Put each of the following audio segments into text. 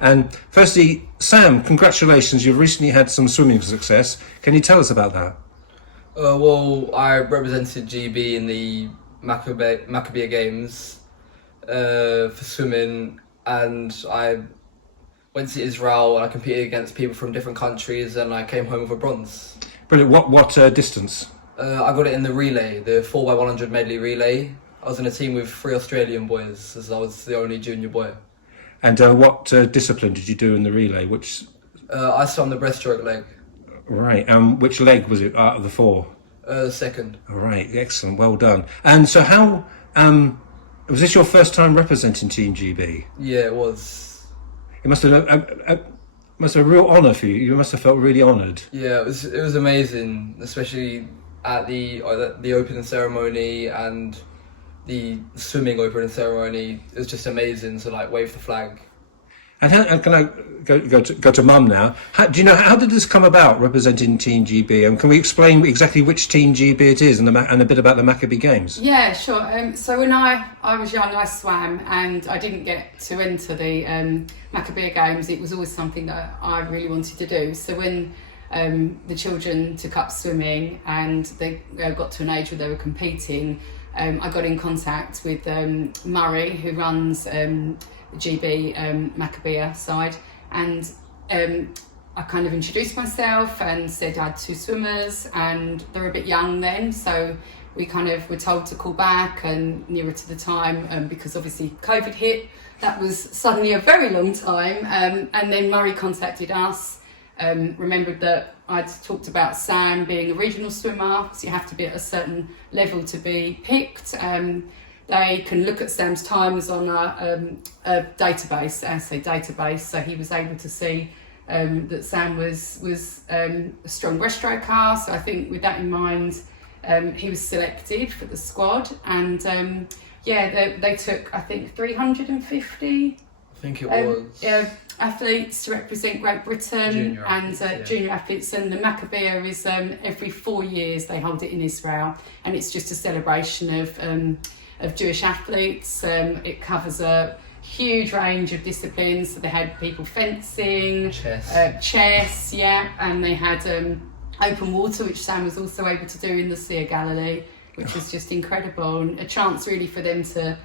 And firstly, Sam, congratulations. You've recently had some swimming success. Can you tell us about that? Well, I represented GB in the Maccabea Games for swimming, and I went to Israel and I competed against people from different countries, and I came home with a bronze. Brilliant. What distance? I got it in the relay, the 4x100 medley relay. I was in a team with 3 Australian boys, as I was the only junior boy. And what discipline did you do in the relay? Which? I swam the breaststroke leg. Right. Which leg was it out of the 4? The second. All right. Excellent. Well done. And so how was this your first time representing Team GB? Yeah, it was. It must have a real honour for you. You must have felt really honoured. Yeah, it was amazing, especially at the opening ceremony and the swimming opening ceremony. It was just amazing to wave the flag. And can I go to Mum now? Do you know how did this come about, representing Team GB? And can we explain exactly which Team GB it is and a bit about the Maccabee Games? Yeah, sure. So when I was young, I swam, and I didn't get to enter the Maccabee Games. It was always something that I really wanted to do. So when the children took up swimming and they got to an age where they were competing, I got in contact with Murray, who runs the GB Maccabea side, and I kind of introduced myself and said I had 2 swimmers and they were a bit young then, so we kind of were told to call back and nearer to the time, because obviously COVID hit. That was suddenly a very long time, and then Murray contacted us, remembered that I'd talked about Sam being a regional swimmer, so you have to be at a certain level to be picked. They can look at Sam's times on a database, so he was able to see that Sam was a strong breaststroker. So I think with that in mind, he was selected for the squad, and they took, I think, 350. I think it was. Athletes to represent Great Britain, junior athletes, and the Maccabea is every 4 years they hold it in Israel, and it's just a celebration of Jewish athletes. It covers a huge range of disciplines. So they had people fencing, chess, and they had open water, which Sam was also able to do in the Sea of Galilee, which was just incredible, and a chance really for them to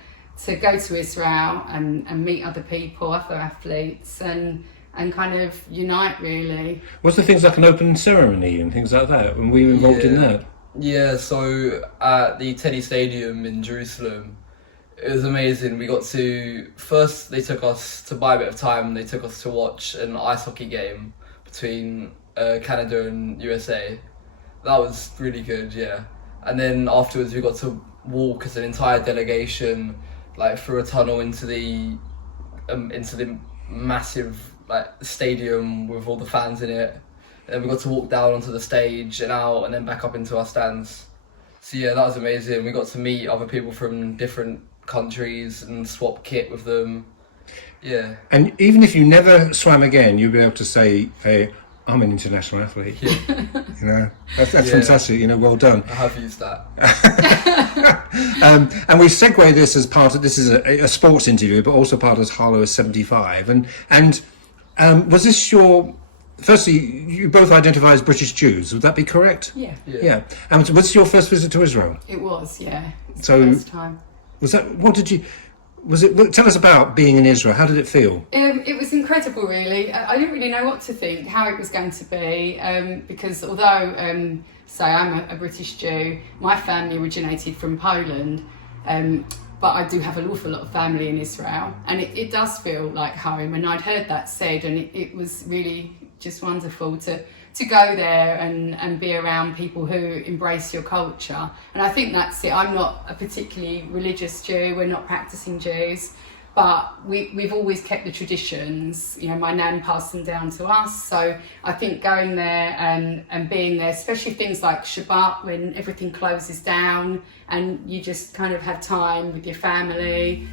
go to Israel and meet other people, other athletes, and kind of unite, really. What's the things like an open ceremony and things like that? And we were involved in that? Yeah, so at the Teddy Stadium in Jerusalem, it was amazing. We got to, first they took us to buy a bit of time, they took us to watch an ice hockey game between Canada and USA. That was really good, yeah. And then afterwards we got to walk as an entire delegation through a tunnel into the massive stadium with all the fans in it. And then we got to walk down onto the stage and out and then back up into our stands. So yeah, that was amazing. We got to meet other people from different countries and swap kit with them. Yeah. And even if you never swam again, you'll be able to say, hey, I'm an international athlete. Yeah. That's fantastic. Well done. I have used that. And we segue this as part of, this is a sports interview, but also part of Harlow 75. And was this your, firstly, you both identify as British Jews, would that be correct? Yeah. And was this your first visit to Israel? It was, yeah. So the first time. Tell us about being in Israel. How did it feel? It was incredible, really. I didn't really know what to think, how it was going to be, because although, say, I'm a British Jew, my family originated from Poland, but I do have an awful lot of family in Israel, and it does feel like home, and I'd heard that said, and it was really just wonderful to go there and be around people who embrace your culture. And I think that's it. I'm not a particularly religious Jew, we're not practicing Jews, but we've always kept the traditions. My nan passed them down to us, so I think going there and being there, especially things like Shabbat, when everything closes down and you just kind of have time with your family,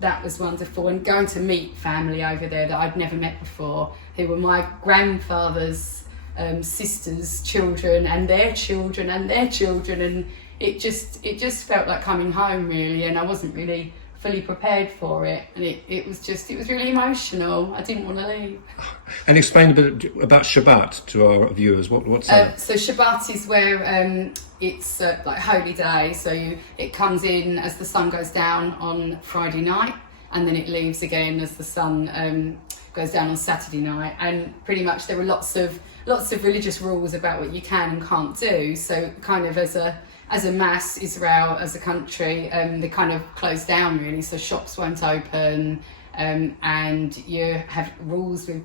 that was wonderful. And going to meet family over there that I'd never met before, who were my grandfather's sisters' children and their children and their children, and it just felt like coming home, really. And I wasn't really fully prepared for it, and it was really emotional. I didn't want to leave. And explain a bit about Shabbat to our viewers. What's that? So Shabbat is where it's like holy day. So it comes in as the sun goes down on Friday night, and then it leaves again as the sun goes down on Saturday night. And pretty much there are lots of religious rules about what you can and can't do. So kind of as a mass, Israel as a country, they kind of closed down really. So shops won't open, and you have rules with,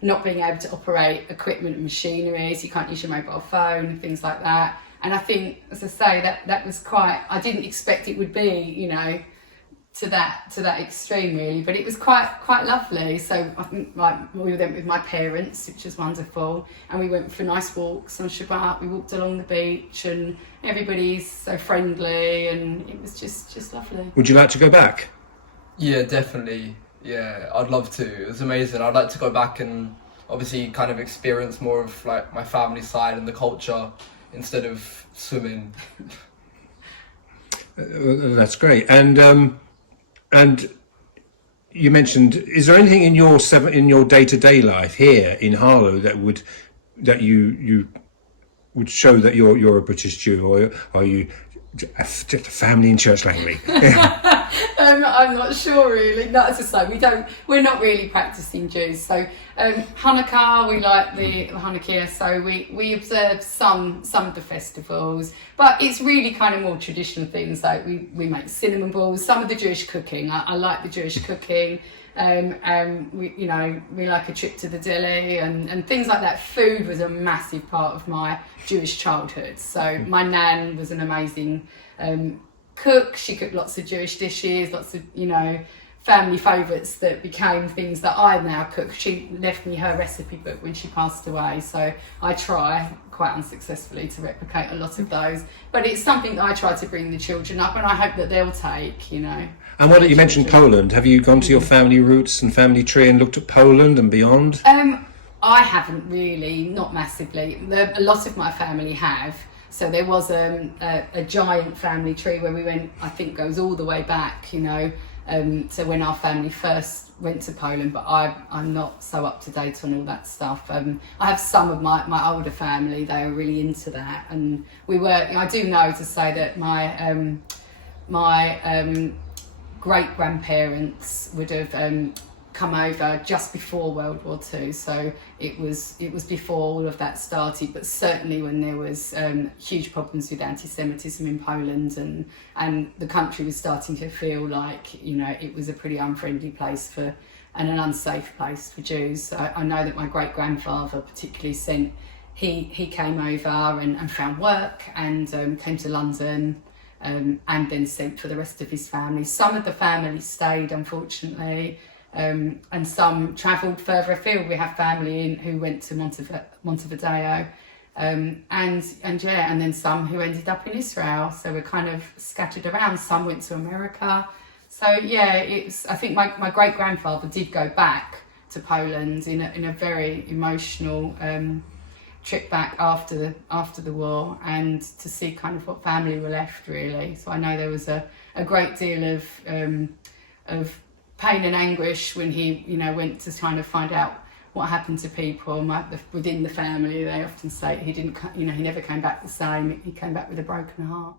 not being able to operate equipment and machinery. So you can't use your mobile phone, things like that. And I think, as I say, that was quite, I didn't expect it would be, to that extreme really, but it was quite lovely. So I think we went with my parents, which was wonderful, and we went for nice walks on Shabbat. We walked along the beach, and everybody's so friendly, and it was just lovely. Would you like to go back? Yeah, definitely. Yeah, I'd love to. It was amazing. I'd like to go back and obviously kind of experience more of like my family side and the culture instead of swimming. That's great. And you mentioned, is there anything in your day-to-day life here in Harlow that you would show that you're a British Jew, or are you just a family in church language? I'm not sure really. No, as I say, we're not really practicing Jews. So Hanukkah, we like the Hanukkah, so we observe some of the festivals, but it's really kind of more traditional things, like we make cinnamon balls, some of the Jewish cooking. I like the Jewish cooking. We like a trip to the deli and things like that. Food was a massive part of my Jewish childhood. So my nan was an amazing cook. She cooked lots of Jewish dishes, lots of, family favourites that became things that I now cook. She left me her recipe book when she passed away, so I try, quite unsuccessfully, to replicate a lot of those. But it's something that I try to bring the children up, and I hope that they'll take, And you mentioned Poland. Have you gone to your family roots and family tree and looked at Poland and beyond? I haven't really, not massively. A lot of my family have. So there was a giant family tree where we went, I think goes all the way back, so when our family first went to Poland, but I'm not so up to date on all that stuff. I have some of my older family, they were really into that, and I do know to say that my great grandparents would have come over just before World War II, so it was before all of that started, but certainly when there was huge problems with anti-Semitism in Poland, and the country was starting to feel like it was a pretty unfriendly place and an unsafe place for Jews. I know that my great grandfather particularly he came over and found work and came to London. And then sent for the rest of his family. Some of the family stayed, unfortunately, and some travelled further afield. We have family who went to Montevideo, and then some who ended up in Israel. So we're kind of scattered around. Some went to America. So yeah, I think my great grandfather did go back to Poland in a very emotional trip back after the war, and to see kind of what family were left really. So I know there was a great deal of pain and anguish when he went to kind of find out what happened to people within the family. They often say he never came back the same. He came back with a broken heart.